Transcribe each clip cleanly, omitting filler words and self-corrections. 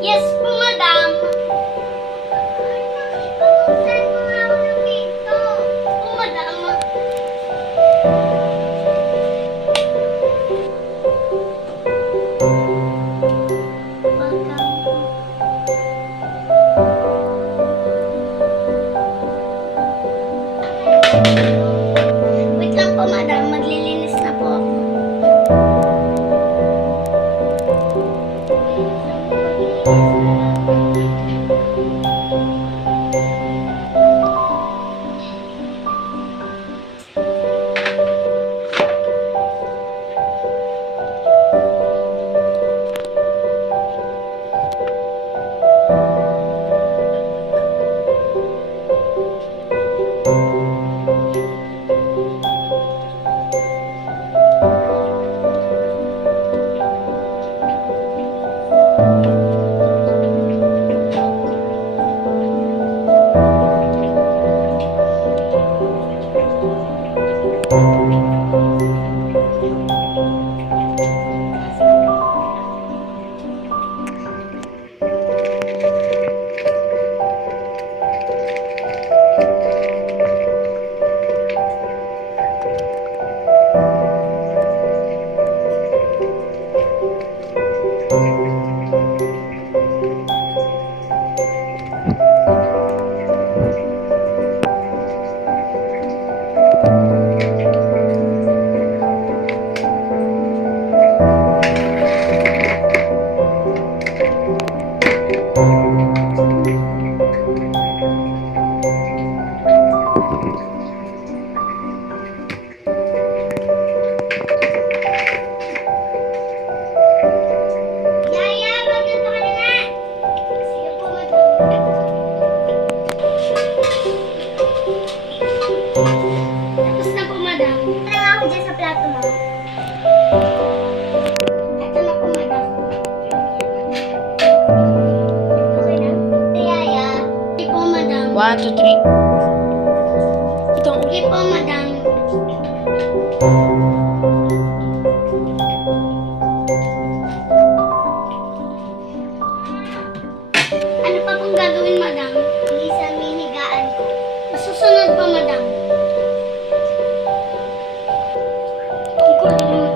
Yes po, madam. Po, madam. Wait lang po, madam. Maglilinis na po ako. Yaya, maganda ka na nga. Sige po, madam. Tapos na po, madam. Ano nga ako dyan sa plato mo? Ito na po, madam. Okay na? Yaya. Sige po, madam. 1, 2, 3. Ito. Sige po, madam. Ano pa pong gagawin, madam? Isa minigaan ko. Masusunod po, madam. Ang kulit.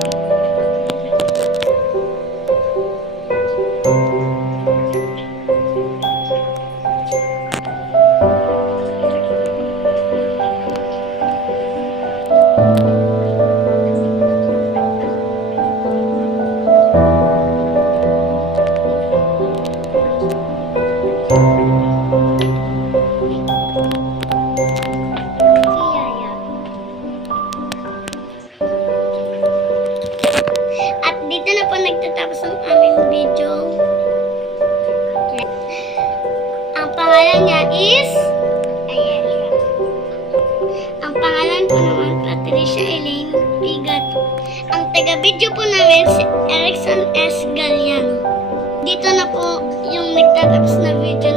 Si Yaya. At dito na po nagtatapos ang aming video. Ang pangalan niya is ayan siya. Ang pangalan ko naman Patricia Elaine Pigat. Ang taga-video po namin si Erickson S. Galliano. Dito na po yung nagtatapos na video